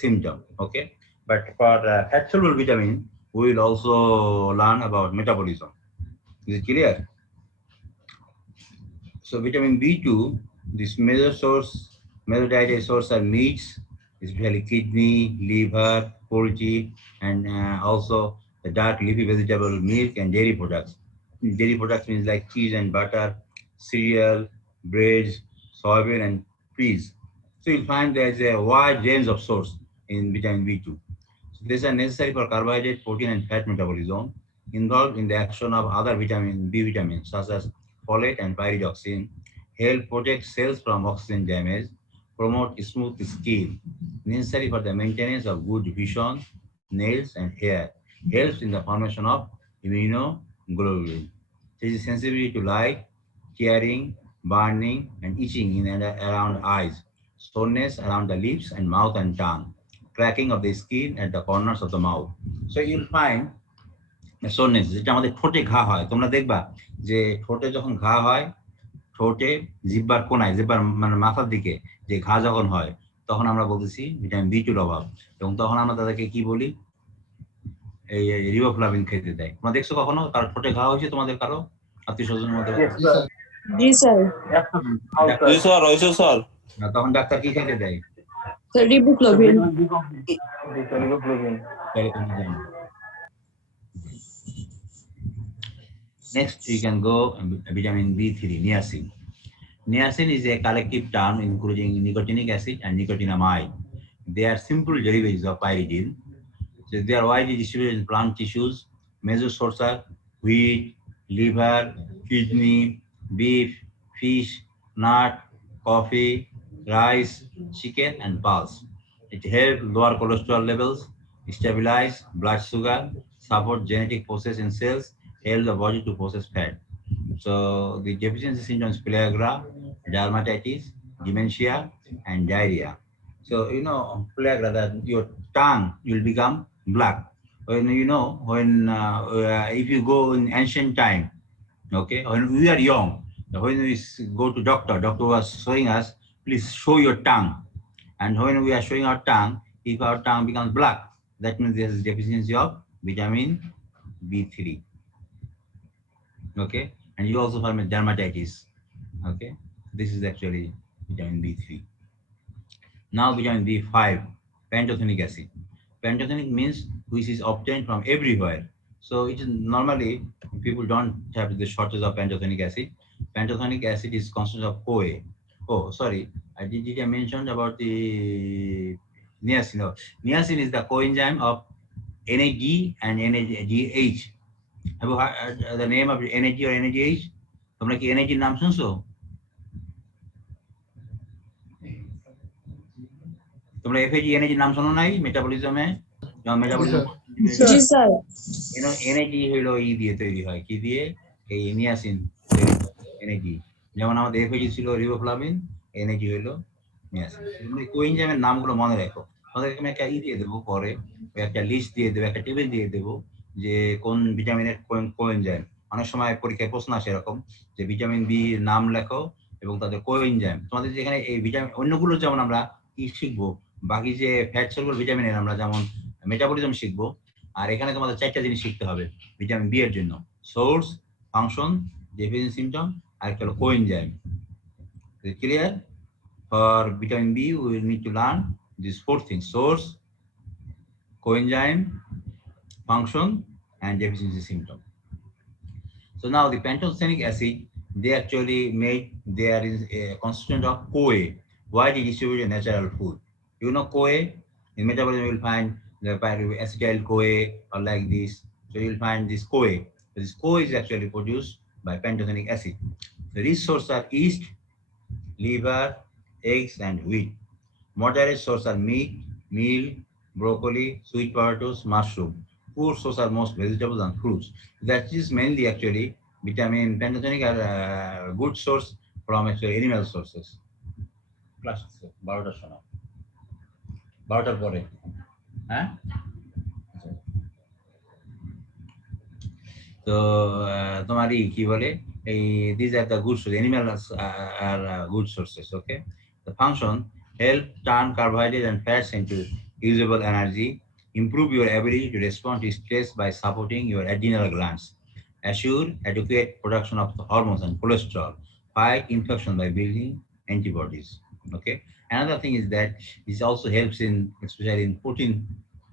symptom. Okay, but for fat soluble vitamin, we will also learn about metabolism. Is it clear? So vitamin B2, this major source, major dietary source are meats, especially kidney, liver, poultry, and also the dark leafy vegetable, milk, and dairy products. Dairy products means like cheese and butter, cereal, breads, soybean, and peas. So you'll find there's a wide range of source in vitamin B2. So these are necessary for carbohydrate, protein, and fat metabolism, involved in the action of other vitamin B vitamins such as folate and pyridoxine, help protect cells from oxygen damage, promote smooth skin, necessary for the maintenance of good vision, nails, and hair, helps in the formation of immunoglobulin. There is sensitivity to light, tearing, burning, and itching in and around eyes, soreness around the lips and mouth and tongue, cracking of the skin at the corners of the mouth. So you'll find soreness যেটা আমাদের ঠোঁটে ঘা হয়, তোমরা দেখবা যে ঠোঁটে যখন ঘা হয়, ঠোঁটে জিহ্বার কোনায়, জিহ্বার মানে মাথার দিকে যে ঘা যখন হয়, তখন আমরা বলতেছি ভিটামিন বি2 অভাব, এবং তখন আমরা তাদেরকে কি বলি, এই রিবোফ্লাভিন খেতে দেয়। তোমরা দেখছো কখনো তার ঠোঁটে ঘা হয়েছে তোমাদের কারো আত্মীয় স্বজনের মধ্যে? Yes, sir. G sir. How, G sir? Sir, হয়েছে স্যার। তখন ডাক্তার কি খেতে দেয়? Sir riboflavin. Riboflavin. Next, you can go vitamin B3, niacin. Niacin is a collective term including nicotinic acid and nicotinamide. They are simple derivatives of pyridine. So they are widely distributed in plant tissues. Major sources are wheat, liver, kidney, beef, fish, nut, coffee, rice, chicken, and pulse. It helps lower cholesterol levels, stabilize blood sugar, support genetic process in cells, help the body to process fat. So the deficiency symptoms: pellagra, dermatitis, dementia, and diarrhea. So pellagra, that your tongue will become black. When if you go in ancient time, okay, when we are young, when we go to doctor was showing us, please show your tongue. And when we are showing our tongue, if our tongue becomes black, that means there is deficiency of vitamin B3. Okay, and you also find dermatitis. Okay, this is actually vitamin B3. Now vitamin B5, pantothenic acid. Pantothenic means which is obtained from everywhere. So it is normally people don't have the shortage of pantothenic acid. Pantothenic acid is consisted of CoA. Oh, sorry, did I mention about the niacin? No. Niacin is the coenzyme of NAD and NADH. Have you heard the name of NAD or NADH? তোমরা কি NAD নাম শুনছো? তোমরা FAG NAD নাম শোনো নাই মেটাবলিজমে? Metabolism জি sir. NAD হলো ই দিয়ে তৈরি হয়, কি দিয়ে? এই নিয়াসিন NAD। যেমন আমাদের FAG ছিল রিবোফ্লাভিন, NAD হলো নিয়াসিন। তোমরা কোএনজাইমের নামগুলো মনে রাখো। তোমাদেরকে আমি একটা ই দিয়ে দেবো পরে, একটা লিস্ট দিয়ে দেবো, একটা টেবিল দিয়ে দেবো যে কোন ভিটামিনের কোএনজাইম। অনেক সময় পরীক্ষায় প্রশ্ন আসে এরকম যে ভিটামিন বি নাম লেখো এবং তাদের কোএনজাইম। তোমাদের যেখানে এই ভিটামিন অন্যগুলো যেমন আমরা কি শিখবো, বাকি যে ফ্যাট সলুবল ভিটামিনের আমরা যেমন মেটাবলিজম শিখবো, আর এখানে তোমাদের চারটা জিনিস শিখতে হবে ভিটামিন বি এর জন্য: সোর্স, ফাংশন, ডেফিসিয়েন্সি সিম্পটম, আর একটা হলো coenzyme. Clear? For vitamin B, we will need to learn these four things: source, coenzyme, function, and deficiency symptom. So now the pantothenic acid, they actually made, there is a constituent of CoA, widely distributed natural food. You know CoA? In metabolism, you will find the acetyl CoA or like this. So you will find this CoA. This CoA is actually produced by pantothenic acid. The rich sources are yeast, liver, eggs, and wheat. Moderate sources are meat, meal, broccoli, sweet potatoes, mushroom. Poor sources are most vegetables and fruits. That is mainly actually vitamin pantothenic are good source from actually animal sources. Class 12টার সময়, 12টার পরে, হ্যাঁ? তো তোমারই কি বলে, এই these are the good sources. Animals are good sources. Okay, the function: help turn carbohydrates and fats into usable energy, improve your ability to respond to stress by supporting your adrenal glands, assure adequate production of the hormones and cholesterol, fight infection by building antibodies. Okay. Another thing is that this also helps in, especially in protein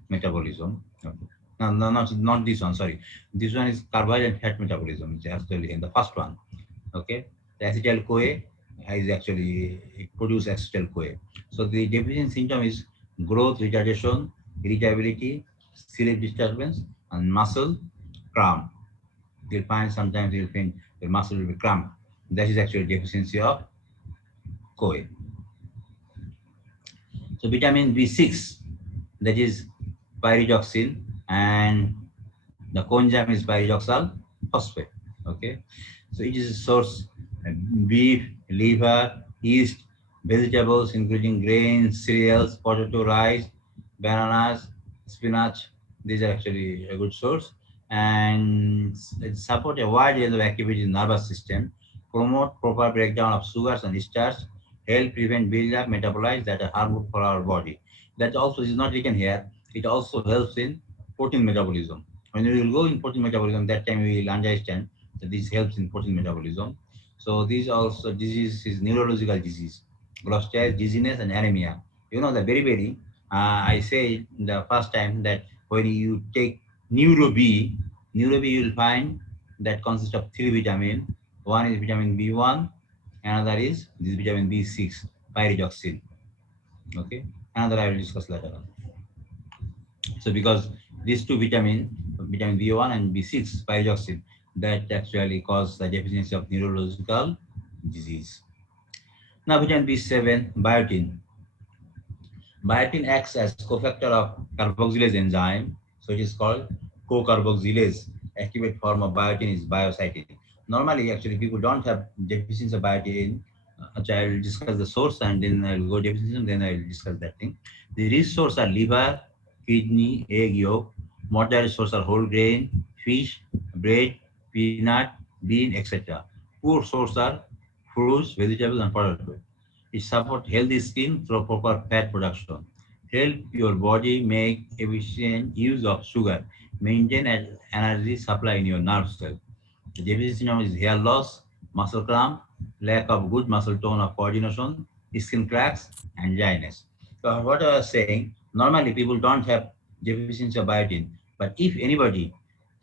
metabolism. Okay. No, no, not this one. Sorry, this one is carbohydrate and fat metabolism. It's actually in the first one. Okay, the acetyl CoA is actually it produces acetyl CoA. So the deficiency symptom is growth retardation, irritability, sleep disturbance, and muscle cramp. You'll find sometimes you'll find your muscle will be cramped. That is actually deficiency of CoA. So vitamin B6, that is pyridoxine, and the coenzyme is pyridoxal phosphate. Okay, so it is a source beef, liver, yeast, vegetables including grains, cereals, potato, rice, bananas, spinach. These are actually a good source, and it support a wide range of activities in the nervous system, promote proper breakdown of sugars and starch, help prevent buildup metabolites that are harmful for our body. That also is not written here. It also helps in protein metabolism. When we will go in protein metabolism, that time we will understand that this helps in protein metabolism. So these also disease is neurological disease, Gloucester dizziness and anemia. You know the very I say the first time that when you take Neuro B you will find that consists of three vitamin. One is vitamin B1, another is this vitamin B6, pyridoxine. Okay, another I will discuss later on. So because these two vitamin B1 and B6, pyridoxine, that actually cause the deficiency of neurological disease. Now vitamin B7, biotin. Biotin acts as cofactor of carboxylase enzyme, so it is called co-carboxylase. Activate form of biotin is biocytin. Normally, actually, people don't have deficiency of biotin. So I will discuss the source and then I will go deficiency and then I will discuss that thing. The rich source are liver, kidney, egg yolk. Moderate source are whole grain, fish, bread, peanut, bean, etc. Poor source are fruits, vegetables, and potato. It supports healthy skin through proper fat production. Help your body make efficient use of sugar. Maintain an energy supply in your nerve cell. The deficiency now is hair loss, muscle cramp, lack of good muscle tone of coordination, skin cracks, and dryness. So what I was saying, normally people don't have deficiency of biotin, but if anybody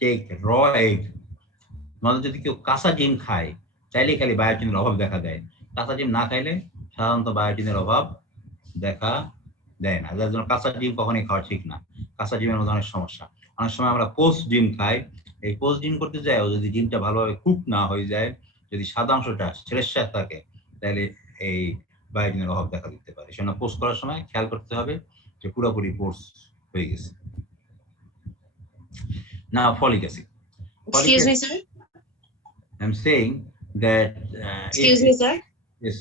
take raw egg, মানে যদি কেউ কাঁচা ডিম খায় তাইলে খালি বায়োটিনের অভাব দেখা দেয়, কাঁচা ডিম না খাইলে সাধারণত বায়োটিনের অভাব দেখা দেয় না। যার জন্য কাঁচা ডিম কখনোই খাওয়া ঠিক না, কাঁচা ডিমের মধ্যে অনেক সমস্যা। অনেক সময় আমরা পোস্ট ডিম খাই, এই পোস্ট ডিম করতে যায় যদি ডিমটা ভালোভাবে কুক না হয়ে যায়, যদি সাদা অংশটা শ্লেষ্মার থাকে তাহলে এই বায়োটিনের অভাব দেখা দিতে পারে। সেজন্য পোস্ট করার সময় খেয়াল করতে হবে যে পুরোপুরি পোস্ট হয়ে গেছে। না folic acid, Excuse me, sir. I'm saying that Excuse me, sir. Yes.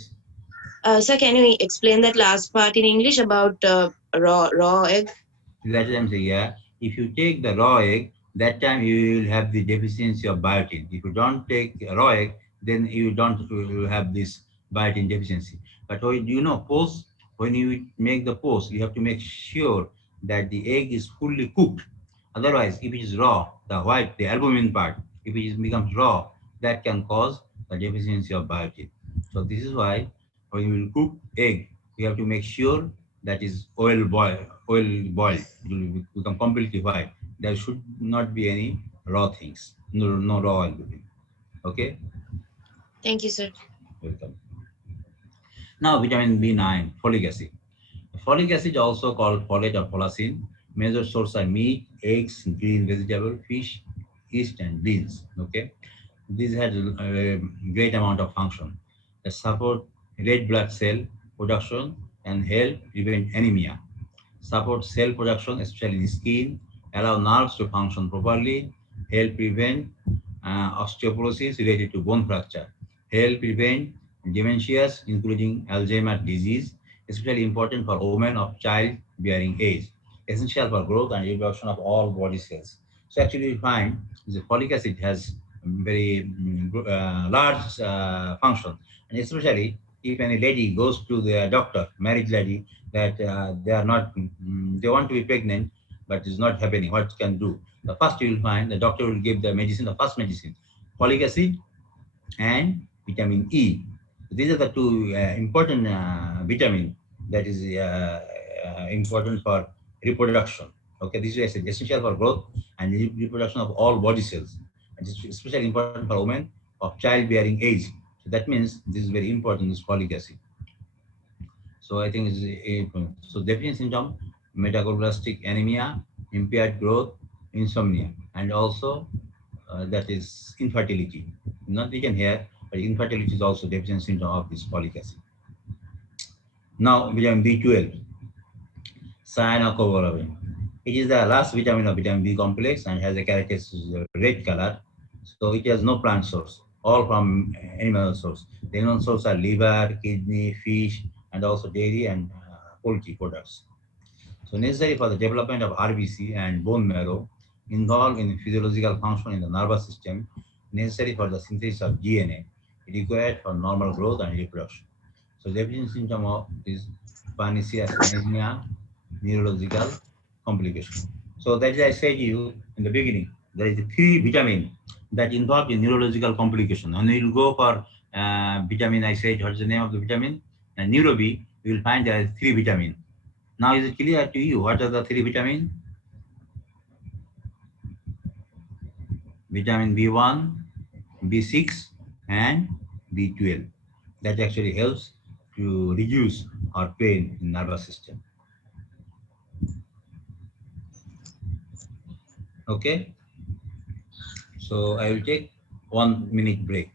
Sir, can you explain that last part in English about raw egg? That is I'm saying, yeah. If you take the raw egg, that time you will have the deficiency of biotin. If you don't take raw egg, then you don't have this biotin deficiency. But when you know post, when you make the post, you have to make sure that the egg is fully cooked. Otherwise, if it is raw, the white, the albumin part, if it becomes raw, that can cause the deficiency of biotin. So this is why when you will cook egg, you have to make sure that is oil boiled. It will become completely white. There should not be any raw things. No raw oil. Okay. Thank you, sir. Welcome. Now vitamin B9, folic acid. Folic acid also called folate or folacin. Major source are meat, eggs, green vegetable, fish, yeast, and beans. Okay. These had a great amount of function. They support red blood cell production and help prevent anemia. Support cell production, especially in skin, allow nerves to function properly, help prevent osteoporosis related to bone fracture, help prevent dementias, including Alzheimer's disease, especially important for women of childbearing age, essential for growth and reproduction of all body cells. So actually we find the folic acid has very large function, and especially if any lady goes to the doctor, married lady, that they are not, they want to be pregnant, but it's not happening, what can do? The first you will find the doctor will give the medicine, the first medicine, folic acid and vitamin E. These are the two important vitamin that is important for reproduction. Okay, this is essential for growth and reproduction of all body cells. And this is especially important for women of childbearing age. So that means this is very important, this folic acid. So I think so deficient symptom, metagloblastic anemia, impaired growth, insomnia, and also that is infertility. Not written here, but infertility is also deficient symptom of this folic acid. Now vitamin B12, cyanocobalamin. It is the last vitamin of vitamin B complex and has a characteristic red color. So it has no plant source, all from animal source. The animal source are liver, kidney, fish, and also dairy and poultry products. So necessary for the development of RBC and bone marrow, involved in physiological function in the nervous system, necessary for the synthesis of DNA, required for normal growth and reproduction. So deficient symptom of is pernicious anemia, neurological complication. So that is I said to you in the beginning, there is three vitamin that involved in neurological complication. And you will go for vitamin, I said, what's the name of the vitamin? And NeuroB, you will find there are three vitamin. Now is it clear to you what are the three vitamin? Vitamin B1, B6, and B12. That actually helps to reduce our pain in nervous system. Okay, so I will take 1 minute break.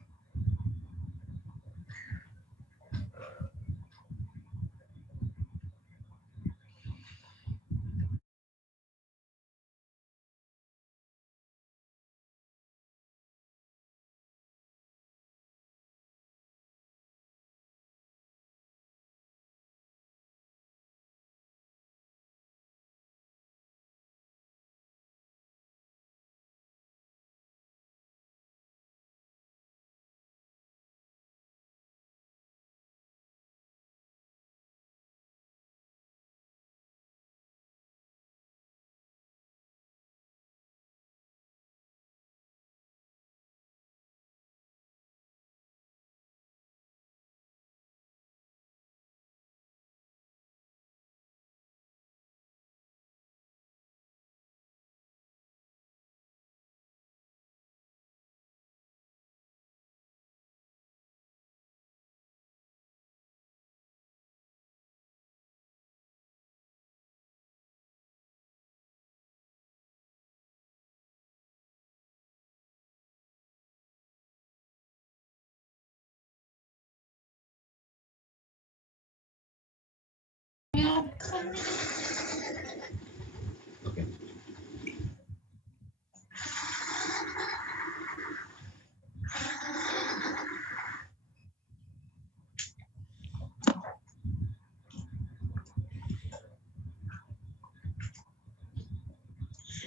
Okay.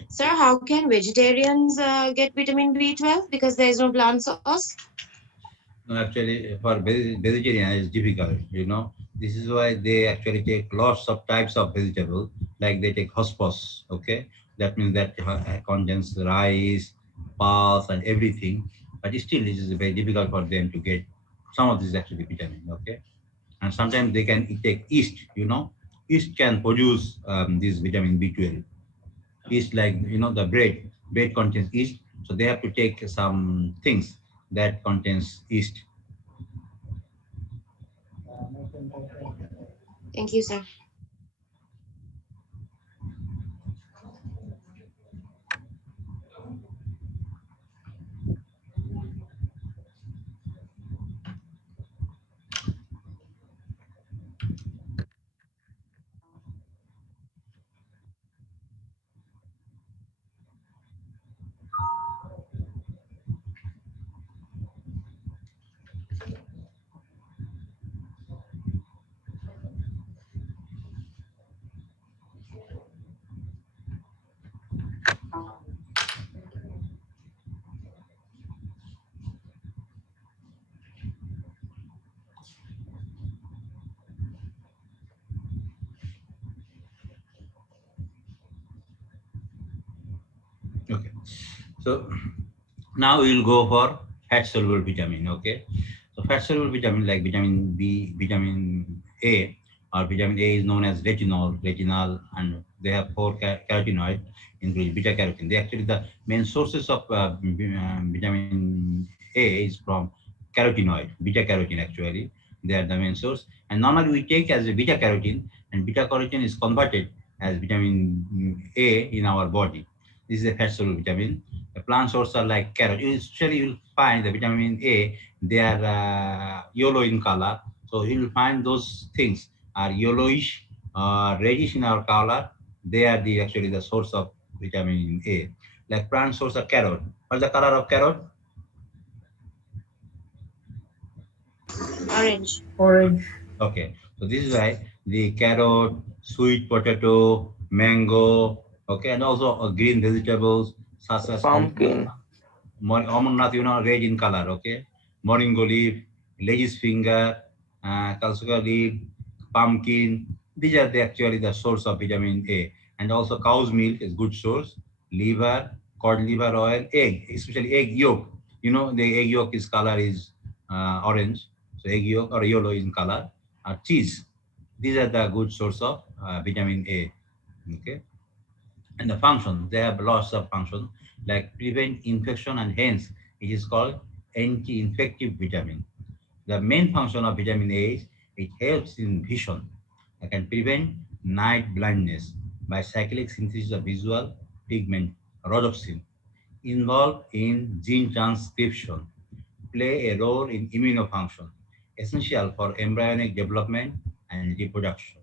Sir, how can vegetarians get vitamin B12 because there is no plant source? No, actually, for vegetarian, it's difficult. This is why they actually take lots of types of vegetable, like they take hospos. Okay, that means that contains rice, pulse, and everything. But still, it is very difficult for them to get some of this actually vitamin. Okay, and sometimes they can take yeast. Yeast can produce this vitamin B12. Yeast, like the bread contains yeast, so they have to take some things that contains yeast. Thank you, sir. Okay. So now we will go for fat soluble vitamin. Okay. So fat soluble vitamin like vitamin B, vitamin A, or vitamin A is known as retinol, and they have four carotenoid, including beta carotene. They actually the main sources of vitamin A is from carotenoid, beta carotene actually. They are the main source. And normally we take as a beta carotene, and beta carotene is converted as vitamin A in our body. This is a fat soluble vitamin. The plant sources are like carrot. Usually you will find the vitamin A, they are yellow in color. So you will find those things are yellowish, reddish in our color. They are the actually the source of vitamin A. Like plant source of carrot. What's the color of carrot? Orange. Orange. Okay, so this is why the carrot, sweet potato, mango, okay, and also green vegetables such as Pumpkin. Amarnath, red in color, okay, moringa leaf, lady's finger, calcium leaf, pumpkin. These are actually the source of vitamin A, and also cow's milk is good source. Liver, cod liver oil, egg, especially egg yolk. The egg yolk is color is orange, so egg yolk or yellow in color. Cheese. These are the good source of vitamin A. Okay, and the function, they have lots of function like prevent infection, and hence it is called anti-infective vitamin. The main function of vitamin A is it helps in vision. It can prevent night blindness by cyclic synthesis of visual pigment rhodopsin, involved in gene transcription, play a role in immunofunction, essential for embryonic development and reproduction,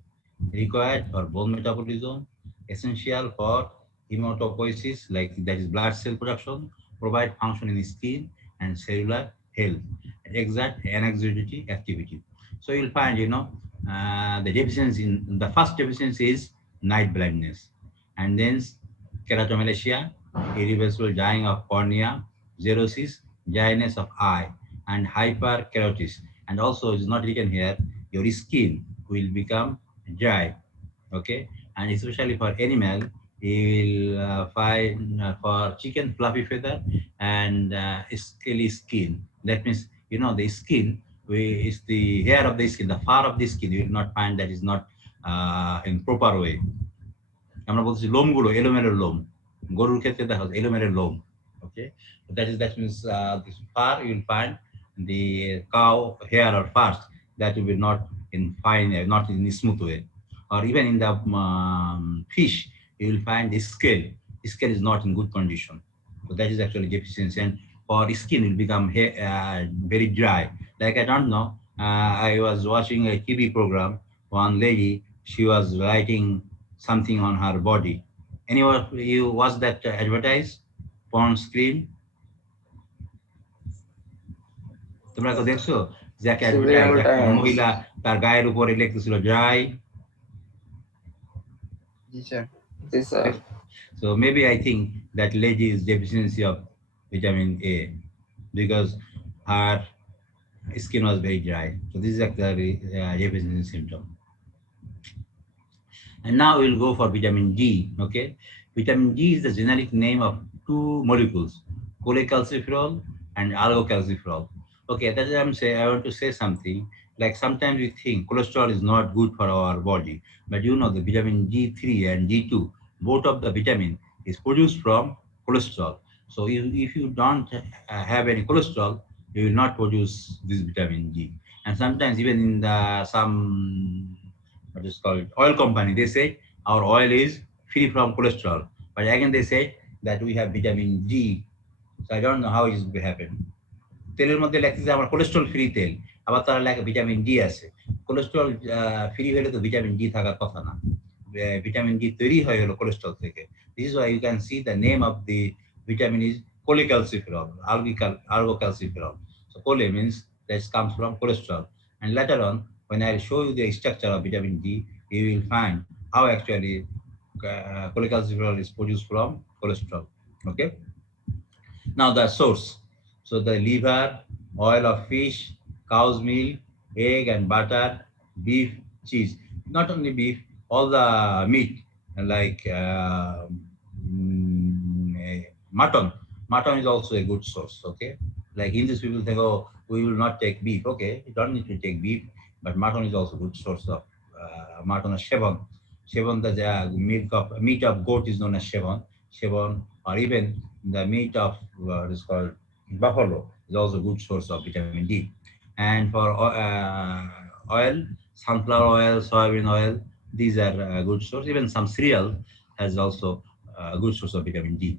required for bone metabolism, essential for hematopoiesis, like that is blood cell production, provide function in skin and cellular health, and exert anxiety activity. So you'll find, the deficiency in the first deficiency is night blindness, and then keratomalacia, irreversible dying of cornea, xerosis, dryness of eye, and hyperkeratosis. And also, it's not written here, your skin will become dry. Okay, and especially for animal, you will find for chicken fluffy feather and scaly skin. That means the skin is the hair of the skin, the fur of the skin. You will not find that is not in proper way. আমরা বলছি লোমগুলো এলোমেলো লোম, গরুর ক্ষেত্রে দেখা যায় এলোমেলো লোম। Okay, that means this fur you will find the cow hair or fur that will be not in fine, not in smooth way, or even in the fish you will find the scale. Scale is not in good condition, so that is actually deficiency. And for skin will become very dry. Like I don't know, I was watching a TV program. One lady, she was writing something on her body. Anyone you watch that advertise porn screen? তোমরা তো দেখছো যে একটা advertise Several একটা times. মহিলা তার গায়ের উপরে লিখতেছিল dry. G sir. Yes, sir. So maybe I think that lady is deficiency of vitamin A because her skin was very dry. So this is actually deficiency symptom. And now we'll go for vitamin D. Okay, vitamin D is the generic name of two molecules, cholecalciferol and algocalciferol. Okay, that's what I'm saying. I want to say something. Like sometimes we think cholesterol is not good for our body, but the vitamin D3 and D2, both of the vitamin is produced from cholesterol. So if you don't have any cholesterol, you will not produce this vitamin D. And sometimes even in some what is called oil company, they say our oil is free from cholesterol, but again they say that we have vitamin D. So I don't know how it is going to happen. তেলের মধ্যে লেখছে আমার cholesterol free তেল, আবার তারা লেখে vitamin D আছে। Cholesterol free হলে তো ভিটামিন ডি থাকার কথা না, ভিটামিন ডি তৈরি হয় হলো কোলেস্ট্রল থেকে। This is why you can see the name of the vitamin is cholecalciferol, algocalciferol. So chole means that comes from cholesterol, and later on when I show you the structure of vitamin D, you will find how actually cholecalciferol is produced from cholesterol. Okay, now the source. So the liver, oil of fish, cow's milk, egg and butter, beef, cheese. Not only beef, all the meat like Mutton. Mutton is also a good source. Okay, like Hindus people think, oh, we will not take beef. Okay, you don't need to take beef, but mutton is also good source of mutton or shevon. Shevon, the meat of goat is known as shevon. Shevon, or even the meat of what is called buffalo is also a good source of vitamin D. And for oil, sunflower oil, soybean oil, these are good source. Even some cereal has also a good source of vitamin D.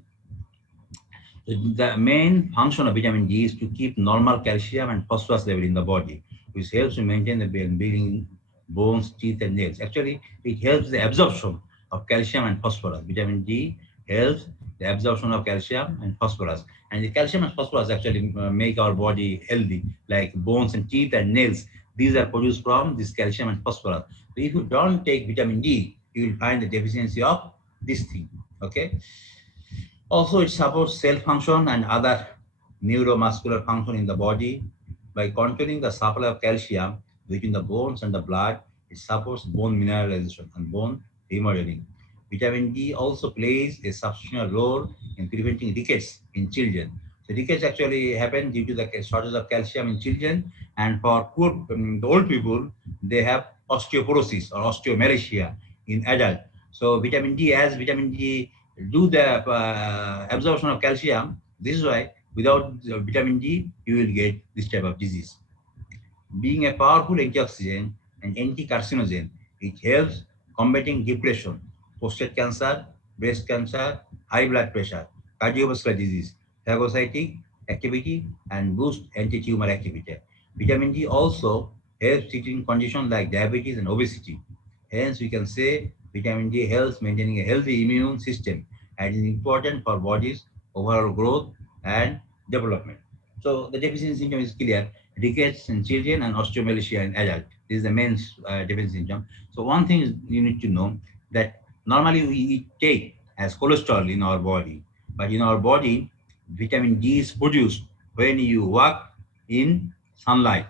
The main function of vitamin D is to keep normal calcium and phosphorus level in the body, which helps to maintain the building bones, teeth, and nails. Actually, it helps the absorption of calcium and phosphorus. Vitamin D helps the absorption of calcium and phosphorus. And the calcium and phosphorus actually make our body healthy, like bones and teeth and nails. These are produced from this calcium and phosphorus. So if you don't take vitamin D, you will find the deficiency of this thing. Okay. Also, it supports cell function and other neuromuscular function in the body. By controlling the supply of calcium between the bones and the blood, it supports bone mineralization and bone remodeling. Vitamin D also plays a substantial role in preventing rickets in children. So rickets actually happen due to the shortage of calcium in children, and for poor the old people, they have osteoporosis or osteomalacia in adult. So vitamin D, as vitamin D do the absorption of calcium. This is why without vitamin D, you will get this type of disease. Being a powerful antioxidant and anti-carcinogen, it helps combating depression, prostate cancer, breast cancer, high blood pressure, cardiovascular disease, phagocytic activity, and boost anti-tumor activity. Vitamin D also helps treating conditions like diabetes and obesity. Hence, we can say vitamin D helps maintaining a healthy immune system and is important for body's overall growth and development. So the deficiency symptom is clear: rickets in children and osteomalacia in adult. This is the main deficiency symptom. So one thing is you need to know that normally we take as cholesterol in our body, but in our body, vitamin D is produced when you walk in sunlight.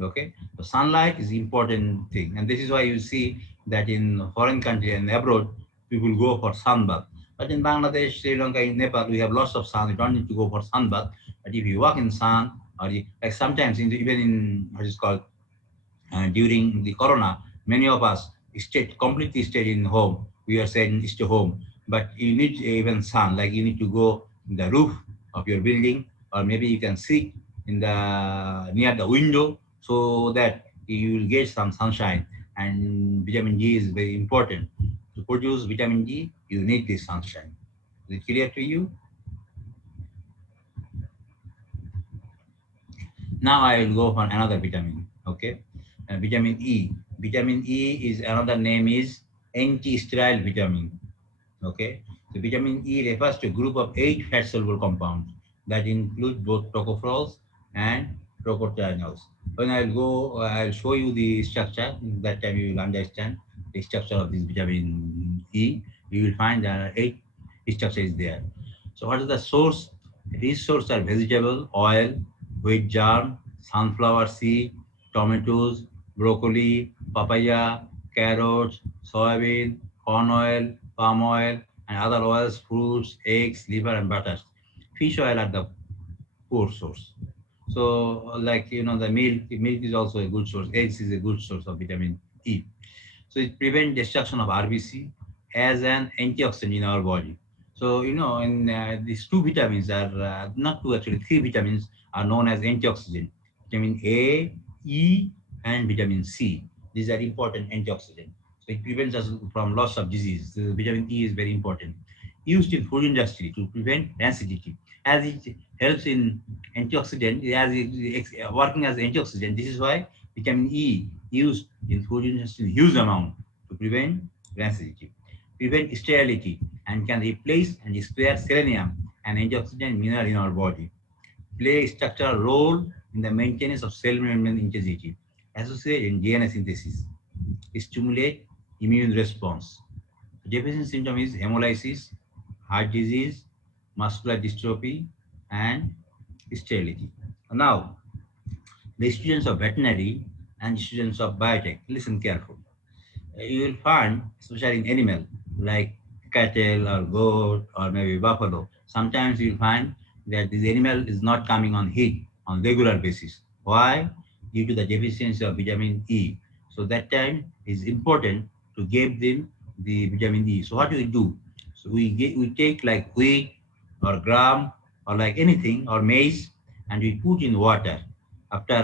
Okay, so sunlight is important thing, and this is why you see that in foreign country and abroad, people go for sunbath. But in Bangladesh, Sri Lanka, in Nepal, we have lots of sun. You don't need to go for sunbath. But if you walk in sun, or like sometimes even in what is called during the corona, many of us completely stayed in home. We are saying stay home, but you need even sun. Like you need to go in the roof of your building, or maybe you can sit in the near the window so that you will get some sunshine. And vitamin D is very important. To produce vitamin D, you need this sunshine. Is it clear to you? Now I will go for another vitamin. Okay, vitamin E. Vitamin E is another name is anti-sterile vitamin. Okay, so vitamin E refers to a group of 8 fat-soluble compounds that include both tocopherols and tocotrienols. When I'll go, I'll show you the structure. That time you will understand the structure of this vitamin E. You will find that 8 structure is there. So what is the source? These sources are vegetable oil, wheat germ, sunflower seed, tomatoes, broccoli, papaya, carrots, soybean, corn oil, palm oil, and other oils, fruits, eggs, liver, and butters. Fish oil are the poor source. So, like the milk is also a good source. Eggs is a good source of vitamin E. So it prevents destruction of RBC as an antioxidant in our body. So in these two vitamins are not two, actually three vitamins are known as antioxidant: vitamin A, E, and vitamin C. These are important antioxidants. So it prevents us from loss of disease. So vitamin E is very important. Used in food industry to prevent rancidity, as it helps in antioxidant, as working as antioxidant. This is why vitamin E used in food industry in huge amount to prevent rancidity, prevent sterility, and can replace and spare selenium, an antioxidant mineral in our body. Play a structural role in the maintenance of cell membrane integrity, associate in DNA synthesis, stimulate immune response. Deficiency symptom is hemolysis, heart disease, muscular dystrophy, and sterility. Now, the students of veterinary and students of biotech, listen carefully. You will find, especially in animal, like cattle or goat or maybe buffalo, sometimes you'll find that this animal is not coming on heat on regular basis. Why? Due to the deficiency of vitamin E. So that time is important to give them the vitamin E. So what do we do? So we take like wheat or gram or like anything or maize and we put in water. After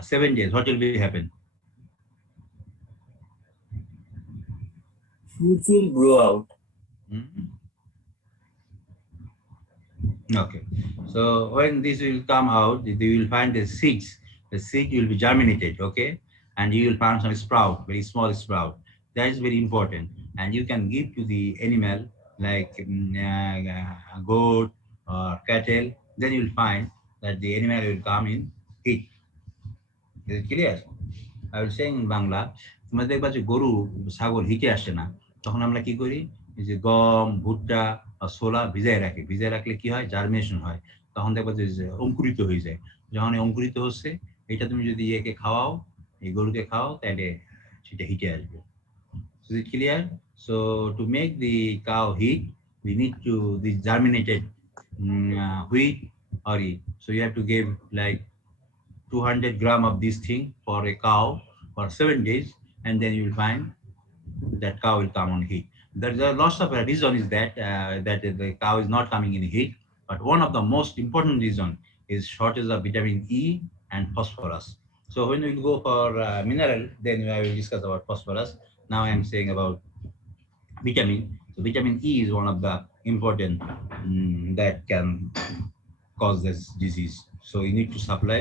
7 days, what will be happen? Fruits will grow out. Mhm. Okay. So when this will come out, you will find the seeds. The seed will be germinated, okay? And you will find some sprout, very small sprout. That is very important. And you can give to the animal like goat or cattle. Then you will find that the animal will come in heat. Is it clear? I will say in Bangla, তোমাদের দেখবা যে গরু ছাগল হিটে আসে না, তখন আমরা কি করি, এই যে গম ভুট্টা বা ছোলা ভিজায় রাখি, ভিজায় রাখলে কি হয়, জার্মিনেশন হয়, তখন দেখবা যে অঙ্কুরিত হয়ে যায়। যখন অঙ্কুরিত হচ্ছে, এটা তুমি যদি একে খাওয়াও, এই গরুকে খাওয়াও, তাহলে সেটা হিটে আসবে। Is it clear? So to make the cow heat, we need to the germinated wheat or so you have to give like 200 gram of this thing for a cow for 7 days, and then you will find that cow will come on heat. There's a lots of reason is that that the cow is not coming in heat, but one of the most important reason is shortage of vitamin E and phosphorus. So when we go for mineral, then I will discuss about phosphorus. Now I am saying about vitamin. So vitamin E is one of the important that can cause this disease. So you need to supply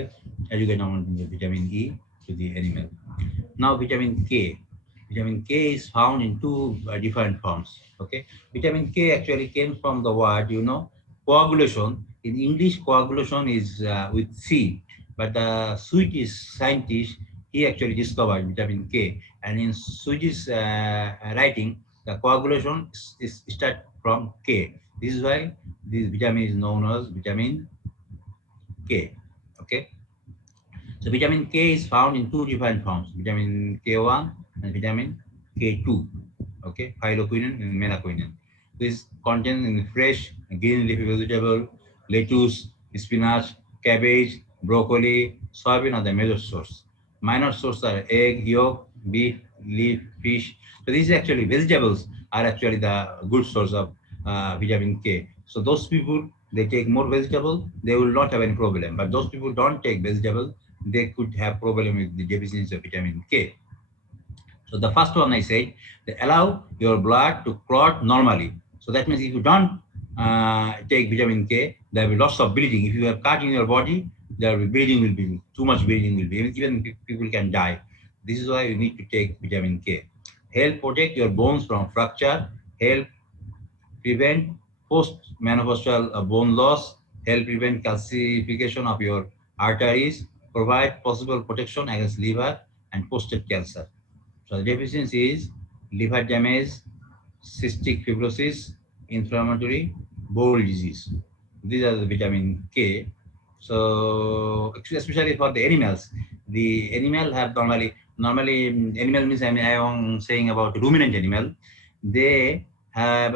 adequate amount of vitamin E to the animal. Now vitamin K. Vitamin K is found in two different forms. Okay, vitamin K actually came from the word, coagulation. In English, coagulation is with C, but the Swedish scientist, he actually discovered vitamin K, and in Swedish writing, the coagulation is start from K. This is why this vitamin is known as vitamin K. Okay. So vitamin K is found in two different forms, vitamin K1 and vitamin K2, okay, phyloquinone and menaquinone. This contained in fresh green leafy vegetable, lettuce, spinach, cabbage, broccoli, soybean are the major source. Minor sources are egg, yolk, beef, leaf, fish. So these actually vegetables are actually the good source of vitamin K. So those people, they take more vegetable, they will not have any problem. But those people don't take vegetable, they could have problem with the deficiency of vitamin K. So the first one I said, they allow your blood to clot normally. So that means if you don't take vitamin K, there will be lots of bleeding. If you have cut in your body, there will be bleeding, will be too much bleeding will be. Even people can die. This is why you need to take vitamin K. Help protect your bones from fracture. Help prevent post-menopausal bone loss. Help prevent calcification of your arteries. Provide possible protection against liver and prostate cancer. So the deficiency is liver damage, cystic fibrosis, inflammatory bowel disease. These are the vitamin K. So especially for the animals, the animal have normally animal means I am saying about ruminant animal. They have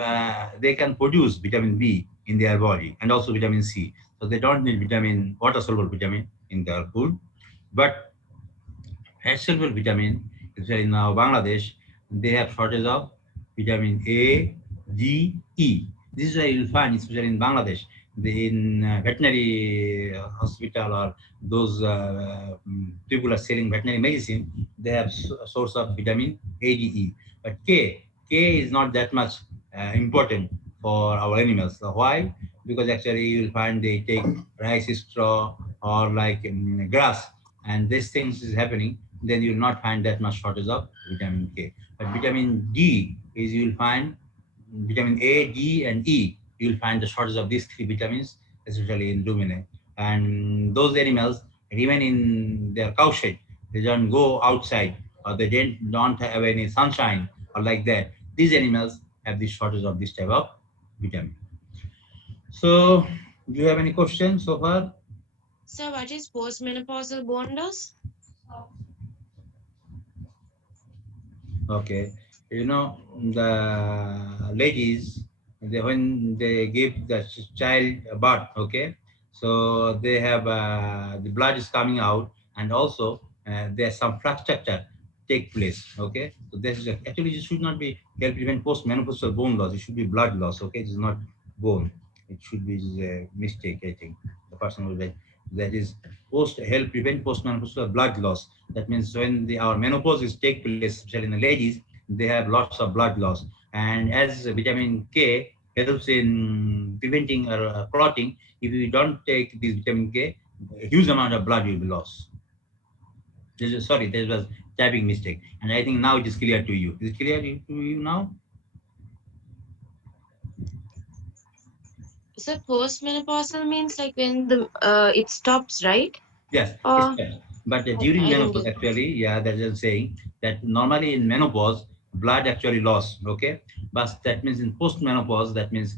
they can produce vitamin B in their body and also vitamin C. So they don't need water soluble vitamin in their food, but fat soluble vitamin, especially now Bangladesh, they have shortage of vitamin A, D, E. This is why you'll find, especially in Bangladesh, in veterinary hospital or those people are selling veterinary medicine, they have a source of vitamin A, D, E. But K is not that much important for our animals. So why? Because actually you'll find they take rice straw or like grass, and these things is happening, then you will not find that much shortage of vitamin K. But vitamin D is you will find vitamin A, D, and E. You will find the shortage of these three vitamins, especially in ruminant. And those animals remain in their cow shed. They don't go outside, or they don't have any sunshine or like that. These animals have the shortage of this type of vitamin. So, do you have any questions so far? So what is postmenopausal bone loss? Okay. You know, the ladies, when they give the child a birth, okay, so they have the blood is coming out, and also there's some fracture take place, okay. So this is actually it should not be help prevent post-menopausal bone loss. It should be blood loss, okay. It is not bone. It should be a mistake, I think. The person will write that is post help prevent post-menopausal blood loss. That means when our menopause is take place, especially in the ladies, they have lots of blood loss. And as vitamin K helps in preventing clotting, if you don't take this vitamin K, a huge amount of blood will be lost. Sorry, there was typing mistake. And I think now it is clear to you. Is it clear to you now? So postmenopausal means like when the it stops, right? Yes, it's Or correct. But okay, during I didn't menopause, get. actually, yeah, that's just saying that normally in menopause, blood actually lost, okay? But that means in post-menopause, that means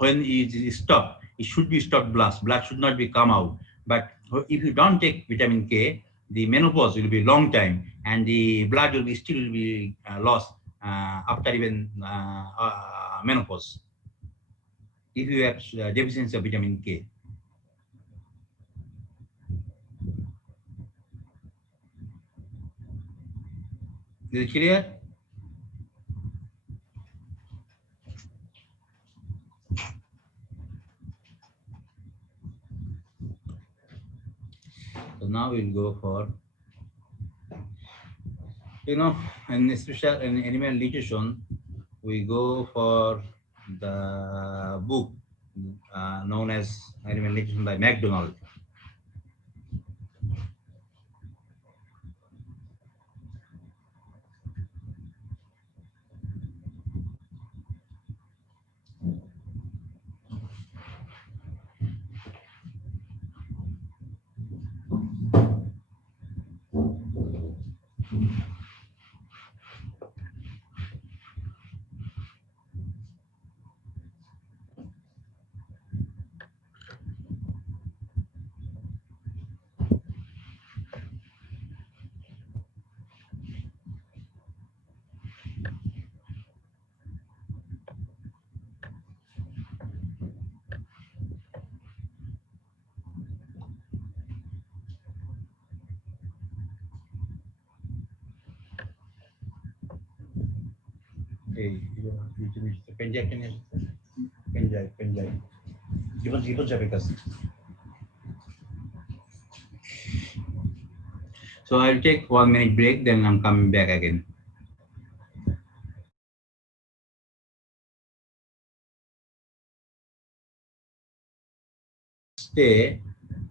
when it is stopped, it should be stopped blood should not be come out. But if you don't take vitamin K, the menopause will be long time, and the blood will be still will be lost after even menopause. If you have deficiency of vitamin K. Is it clear? So now we'll go for, you know, in special in animal nutrition, we go for the book known as Animal Nutrition by McDonald. Hey, Penjai, Penjai. Gibbon Chapikas. So I'll take 1 minute break, then I'm coming back again. Today,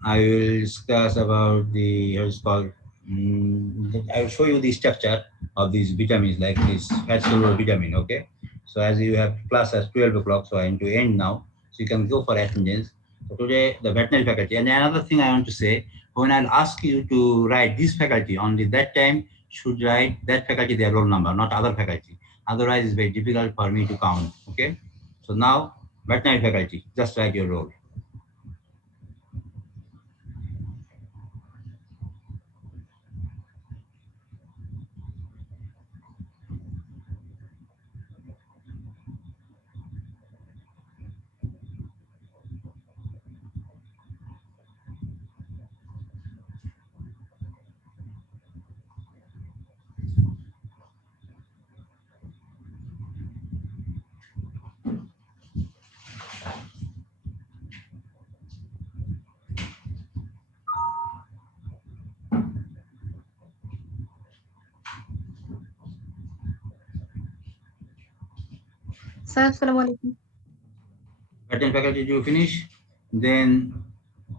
I will discuss about the what's called. I will show you the structure of these vitamins, like this fat soluble vitamin. Okay, so as you have class at 12 o'clock, so I am to end now. So you can go for attendance. So today, the veterinary faculty. And another thing I want to say, when I'll ask you to write this faculty, only that time should write that faculty their roll number, not other faculty. Otherwise, it's very difficult for me to count. Okay, so now veterinary faculty, just write your roll. Sir, Assalamualaikum. Veterinary faculty you finish, then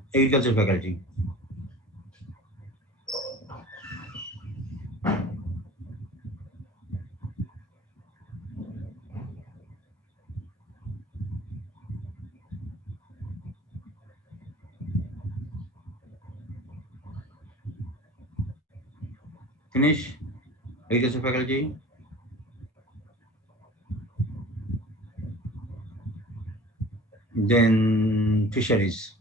agriculture faculty. Finish agriculture faculty. Then fisheries.